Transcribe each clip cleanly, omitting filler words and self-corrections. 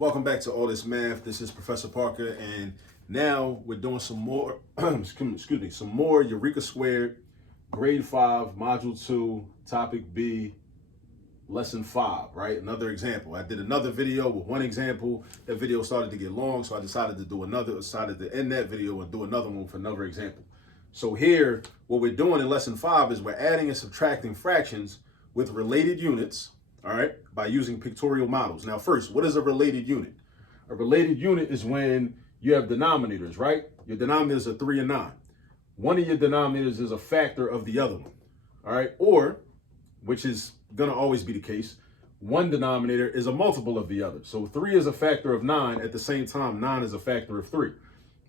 Welcome back to All This Math. This is Professor Parker, and now we're doing some more, excuse me, some more Eureka Squared, Grade 5, Module 2, Topic B, Lesson 5, right? Another example. I did another video with one example. That video started to get long, so I decided to end that video and do another one for another example. So here, what we're doing in Lesson 5 is we're adding and subtracting fractions with related units, all right, by using pictorial models. Now, first, what is a related unit? A related unit is when you have denominators, right? Your denominators are 3 and 9. One of your denominators is a factor of the other one, all right? Or, which is gonna always be the case, one denominator is a multiple of the other. So 3 is a factor of 9. At the same time, 9 is a factor of 3.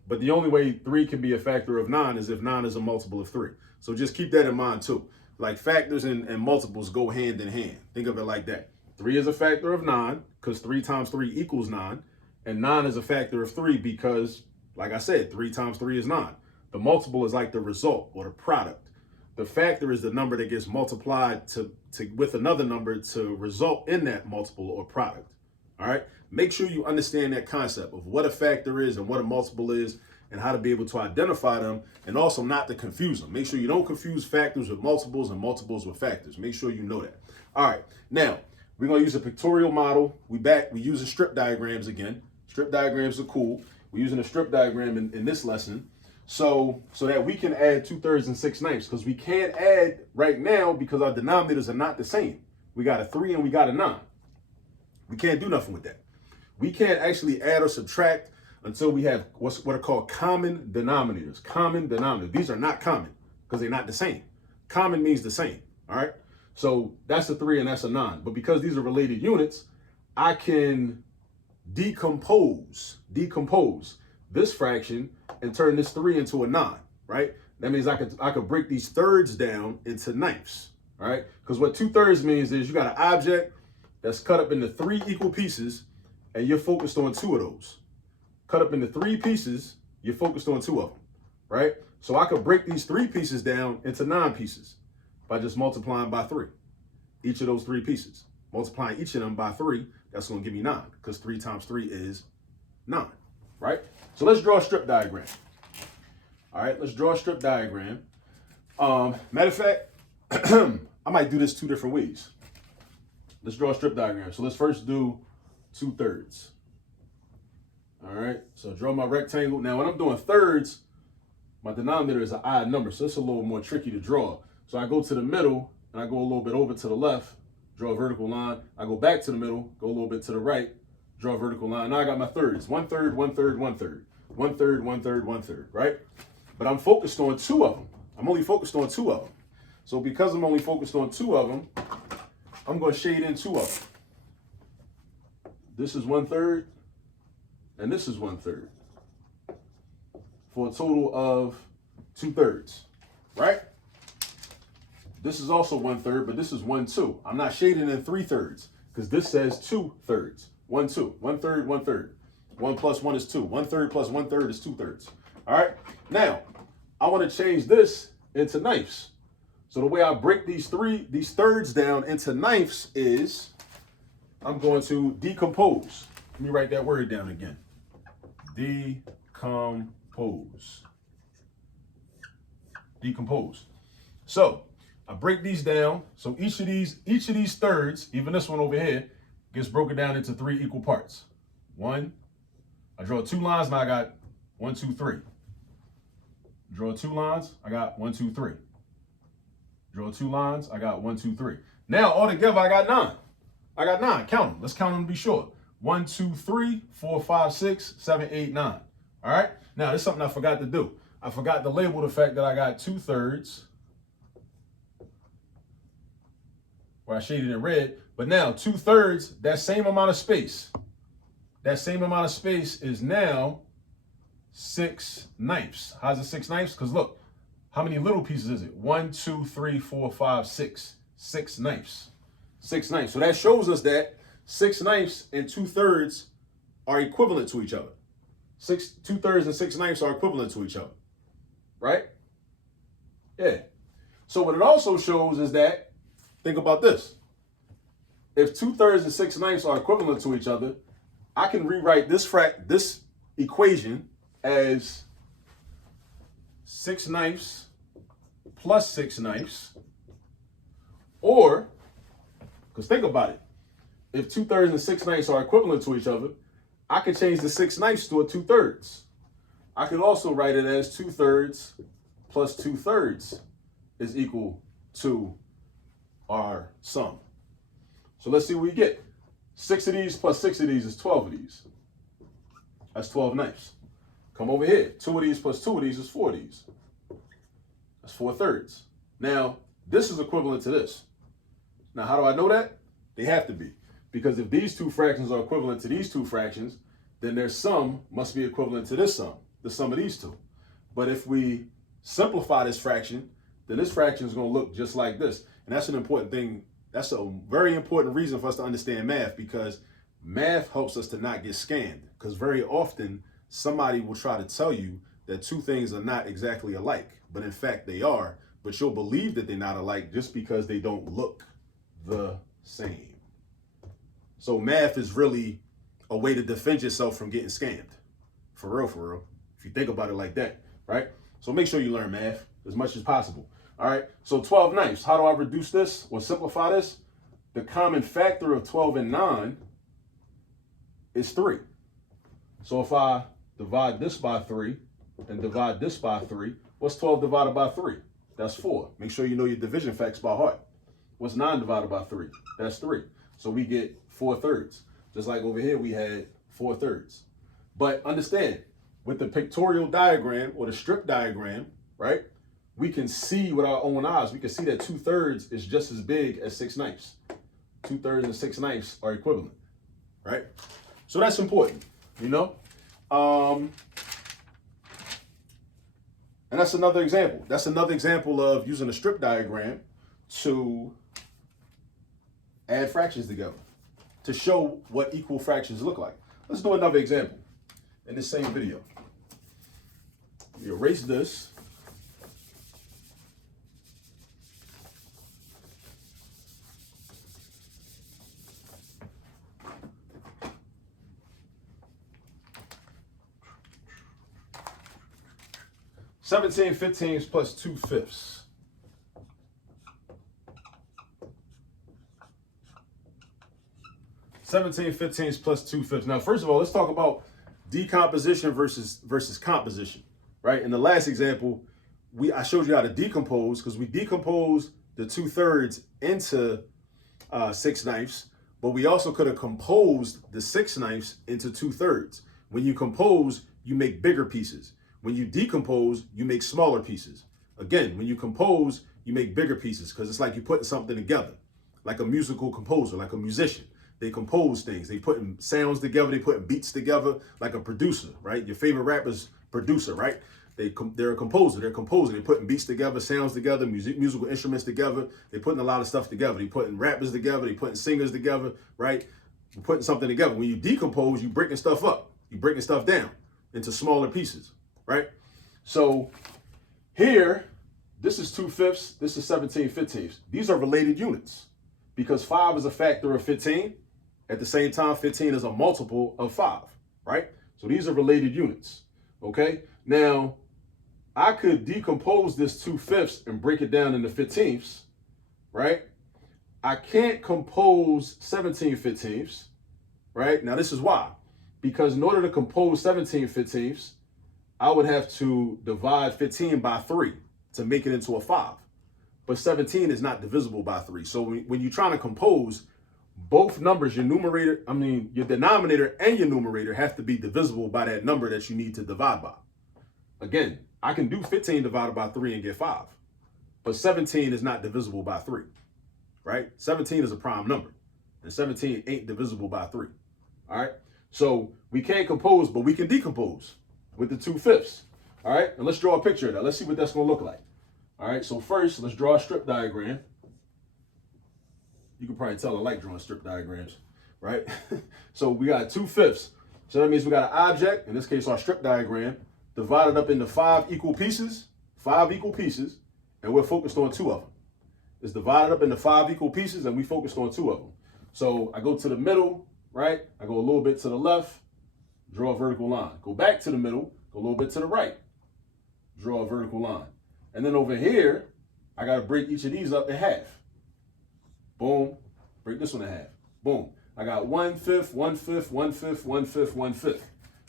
But the only way 3 can be a factor of 9 is if 9 is a multiple of 3. So just keep that in mind too. Like factors and multiples go hand in hand. Think of it like that. 3 is a factor of 9 because 3 times 3 equals 9. And 9 is a factor of 3 because, like I said, 3 times 3 is 9. The multiple is like the result or the product. The factor is the number that gets multiplied with another number to result in that multiple or product. All right? Make sure you understand that concept of what a factor is and what a multiple is and how to be able to identify them, and also not to confuse them. Make sure you don't confuse factors with multiples and multiples with factors. Make sure you know that. All right, now we're gonna use a pictorial model. We're using strip diagrams again. Strip diagrams are cool. We're using a strip diagram in this lesson so that we can add 2/3 and 6/9, because we can't add right now because our denominators are not the same. We got a 3 and we got a 9. We can't do nothing with that. We can't actually add or subtract until we have what are called common denominators. Common denominators. These are not common because they're not the same. Common means the same, all right? So that's a 3 and that's a 9. But because these are related units, I can decompose this fraction and turn this 3 into a 9, right? That means I could break these thirds down into ninths, all right? Because what 2/3 means is you got an object that's cut up into 3 equal pieces and you're focused on 2 of those. Cut up into 3 pieces, you're focused on 2 of them, right? So I could break these 3 pieces down into 9 pieces by just multiplying by 3. Each of those 3 pieces. Multiplying each of them by 3, that's gonna give me 9, because 3 times 3 is 9, right? So let's draw a strip diagram. All right, let's draw a strip diagram. Matter of fact, I might do this 2 different ways. Let's draw a strip diagram. So let's first do 2/3. All right, so draw my rectangle. Now, when I'm doing thirds, my denominator is an odd number, so it's a little more tricky to draw. So I go to the middle, and I go a little bit over to the left, draw a vertical line. I go back to the middle, go a little bit to the right, draw a vertical line. Now I got my thirds, 1/3, 1/3, 1/3, 1/3, 1/3, 1/3, right? But I'm focused on 2 of them. I'm only focused on 2 of them. So because I'm only focused on 2 of them, I'm going to shade in 2 of them. This is 1/3. And this is 1/3, for a total of 2/3, right? This is also 1/3, but this is 1/2. I'm not shading in 3/3 because this says 2/3. 1, 2, 1/3, 1/3. 1 plus 1 is 2. 1/3 plus 1/3 is 2/3. All right. Now, I want to change this into ninths. So the way I break these thirds down into ninths is I'm going to decompose. Let me write that word down again. Decompose. Decompose. So I break these down. So each of these thirds, even this one over here, gets broken down into 3 equal parts. 1. I draw 2 lines. Now I got 1, 2, 3. Draw 2 lines. I got 1, 2, 3. Draw 2 lines. I got 1, 2, 3. Now altogether I got 9. I got 9. Count them. Let's count them to be sure. 1, 2, 3, 4, 5, 6, 7, 8, 9. All right. Now, there's something I forgot to do. I forgot to label the fact that I got 2/3, where I shaded in red. But now 2/3, that same amount of space. That same amount of space is now 6/9. How's it 6/9? Because look, how many little pieces is it? 1, 2, 3, 4, 5, 6. 6/9. 6/9. So that shows us that 6/9 and 2/3 are equivalent to each other. 2/3 and 6/9 are equivalent to each other, right? Yeah. So what it also shows is that, think about this. If 2/3 and 6/9 are equivalent to each other, I can rewrite this equation as 6/9 plus 6/9, or, because think about it, if 2/3 and 6/9 are equivalent to each other, I can change the 6/9 to a 2/3. I could also write it as 2/3 plus 2/3 is equal to our sum. So let's see what we get. 6 of these plus 6 of these is 12 of these. That's 12/9. Come over here. 2 of these plus 2 of these is 4 of these. That's 4/3. Now, this is equivalent to this. Now, how do I know that? They have to be. Because if these two fractions are equivalent to these two fractions, then their sum must be equivalent to this sum, the sum of these two. But if we simplify this fraction, then this fraction is going to look just like this. And that's an important thing. That's a very important reason for us to understand math, because math helps us to not get scammed. Because very often somebody will try to tell you that two things are not exactly alike, but in fact they are. But you'll believe that they're not alike just because they don't look the same. So math is really a way to defend yourself from getting scammed. For real. If you think about it like that, right? So make sure you learn math as much as possible. All right, so 12/9. How do I reduce this or simplify this? The common factor of 12 and 9 is 3. So if I divide this by 3 and divide this by 3, what's 12 divided by 3? That's 4. Make sure you know your division facts by heart. What's 9 divided by 3? That's 3. So we get 4/3. Just like over here, we had 4/3. But understand, with the pictorial diagram or the strip diagram, right? We can see with our own eyes, we can see that 2/3 is just as big as 6/9. 2/3 and 6/9 are equivalent, right? So that's important, you know? And that's another example. That's another example of using a strip diagram to add fractions together, to show what equal fractions look like. Let's do another example in this same video. We erase this. Seventeen 15ths plus 2/5. Seventeen 15ths plus 2/5. Now, first of all, let's talk about decomposition versus composition, right? In the last example, I showed you how to decompose, because we decomposed the 2/3 into 6/9, but we also could have composed the 6/9 into 2/3. When you compose, you make bigger pieces. When you decompose, you make smaller pieces. Again, when you compose, you make bigger pieces, because it's like you're putting something together, like a musical composer, like a musician. They compose things. They putting sounds together. They putting beats together, like a producer, right? Your favorite rapper's producer, right? They're a composer. They're composing. They're putting beats together, sounds together, musical instruments together. They're putting a lot of stuff together. They're putting rappers together. They're putting singers together, right? You're putting something together. When you decompose, you're breaking stuff up. You're breaking stuff down into smaller pieces, right? So here, this is 2/5. This is 17 15ths. These are related units, because 5 is a factor of 15. At the same time, 15 is a multiple of 5, right? So these are related units, okay? Now, I could decompose this 2/5 and break it down into 15ths, right? I can't compose 17 15ths, right? Now, this is why. Because in order to compose 17 15ths, I would have to divide 15 by 3 to make it into a 5. But 17 is not divisible by 3. So when you're trying to compose, both numbers, your denominator and your numerator have to be divisible by that number that you need to divide by. Again, I can do 15 divided by 3 and get 5. But 17 is not divisible by 3, right? 17 is a prime number, and 17 ain't divisible by 3, all right? So we can't compose, but we can decompose with the 2/5. All right, and let's draw a picture of that. Let's see what that's going to look like. All right, so first, let's draw a strip diagram. You can probably tell I like drawing strip diagrams, right? So we got 2/5. So that means we got an object, in this case our strip diagram, divided up into 5 equal pieces, and we're focused on 2 of them. It's divided up into 5 equal pieces, and we focused on 2 of them. So I go to the middle, right? I go a little bit to the left, draw a vertical line. Go back to the middle, go a little bit to the right, draw a vertical line. And then over here, I got to break each of these up in half. Boom. Break this one in half. Boom. I got 1/5, 1/5, 1/5, 1/5, 1/5.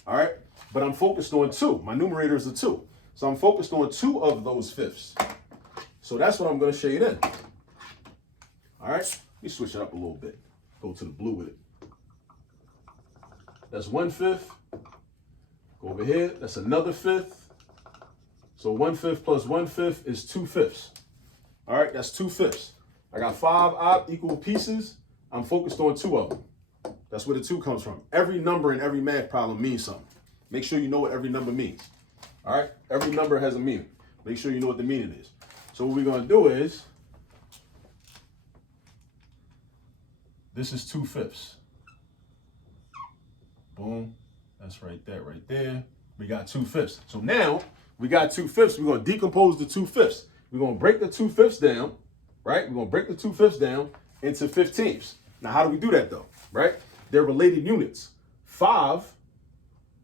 All right? But I'm focused on 2. My numerator is a 2. So I'm focused on 2 of those fifths. So that's what I'm going to shade in. All right? Let me switch it up a little bit. Go to the blue with it. That's 1/5. Go over here. That's another 5th. So 1/5 plus 1/5 is 2/5. All right? That's 2/5. I got 5 equal pieces. I'm focused on 2 of them. That's where the 2 comes from. Every number in every math problem means something. Make sure you know what every number means. All right? Every number has a meaning. Make sure you know what the meaning is. So what we're going to do is, this is 2/5. Boom. That's right there. We got 2/5. So now we got 2/5. We're going to decompose the 2/5. We're going to break the 2/5 down, right? We're going to break the 2/5 down into 15ths. Now, how do we do that though, right? They're related units. 5,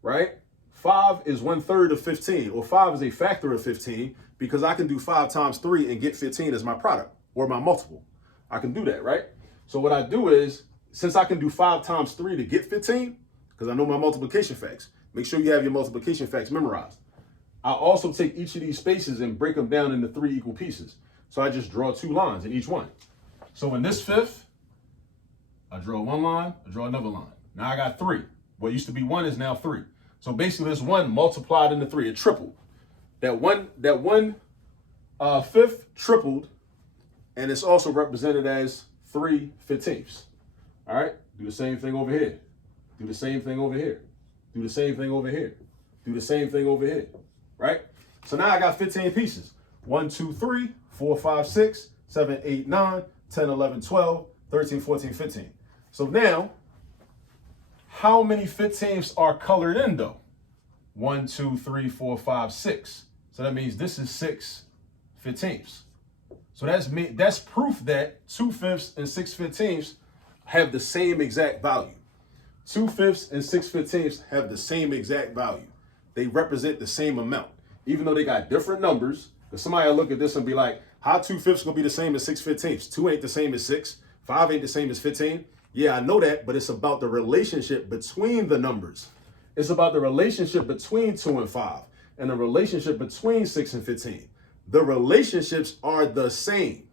right? 5 is 1/3 of 15, or 5 is a factor of 15, because I can do 5 times 3 and get 15 as my product or my multiple. I can do that, right? So what I do is, since I can do 5 times 3 to get 15, because I know my multiplication facts, make sure you have your multiplication facts memorized. I also take each of these spaces and break them down into 3 equal pieces. So I just draw 2 lines in each one. So in this 5th, I draw 1 line, I draw another line. Now I got 3. What used to be 1 is now 3. So basically this 1 multiplied into 3, it tripled. That one 5th tripled, and it's also represented as 3/15. All right, do the same thing over here. Do the same thing over here. Do the same thing over here. Do the same thing over here, right? So now I got 15 pieces. 1, 2, 3, 4, 5, 6, 7, 8, 9, 10, 11, 12, 13, 14, 15. So now, how many 15ths are colored in though? 1, 2, 3, 4, 5, 6. So that means this is 6 15ths. So that's proof that 2/5 and 6/15 have the same exact value. 2/5 and 6/15 have the same exact value. They represent the same amount, even though they got different numbers. Because somebody will look at this and be like, how 2/5 gonna be the same as 6/15? 2 ain't the same as 6. 5 ain't the same as 15. Yeah, I know that, but it's about the relationship between the numbers. It's about the relationship between 2 and 5 and the relationship between 6 and 15. The relationships are the same.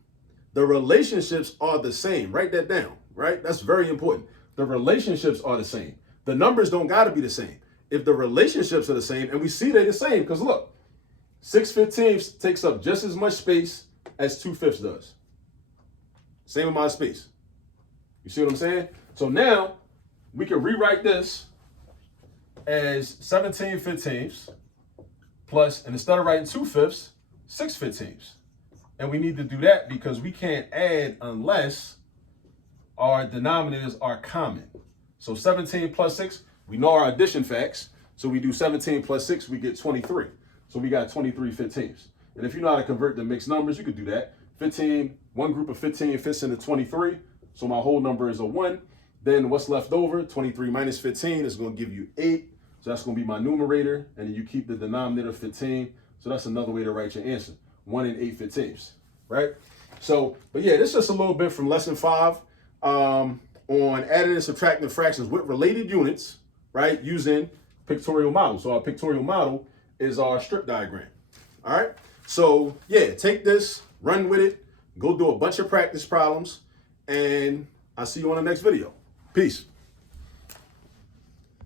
The relationships are the same. Write that down, right? That's very important. The relationships are the same. The numbers don't got to be the same. If the relationships are the same, and we see they're the same, because look, 6/15 takes up just as much space as 2/5 does. Same amount of space. You see what I'm saying? So now we can rewrite this as 17/15 plus, and instead of writing 2/5, 6/15. And we need to do that because we can't add unless our denominators are common. So 17 plus 6, we know our addition facts. So we do 17 plus 6, we get 23. So we got 23/15. And if you know how to convert the mixed numbers, you could do that. 15, one group of 15 fits into 23. So my whole number is a 1. Then what's left over, 23 minus 15 is going to give you 8. So that's going to be my numerator. And then you keep the denominator 15. So that's another way to write your answer. 1 and 8/15, right? So, but yeah, this is just a little bit from lesson 5 on adding and subtracting fractions with related units, right? Using pictorial models. So our pictorial model is our strip diagram. All right. So yeah, take this, run with it, go do a bunch of practice problems, and I'll see you on the next video. Peace.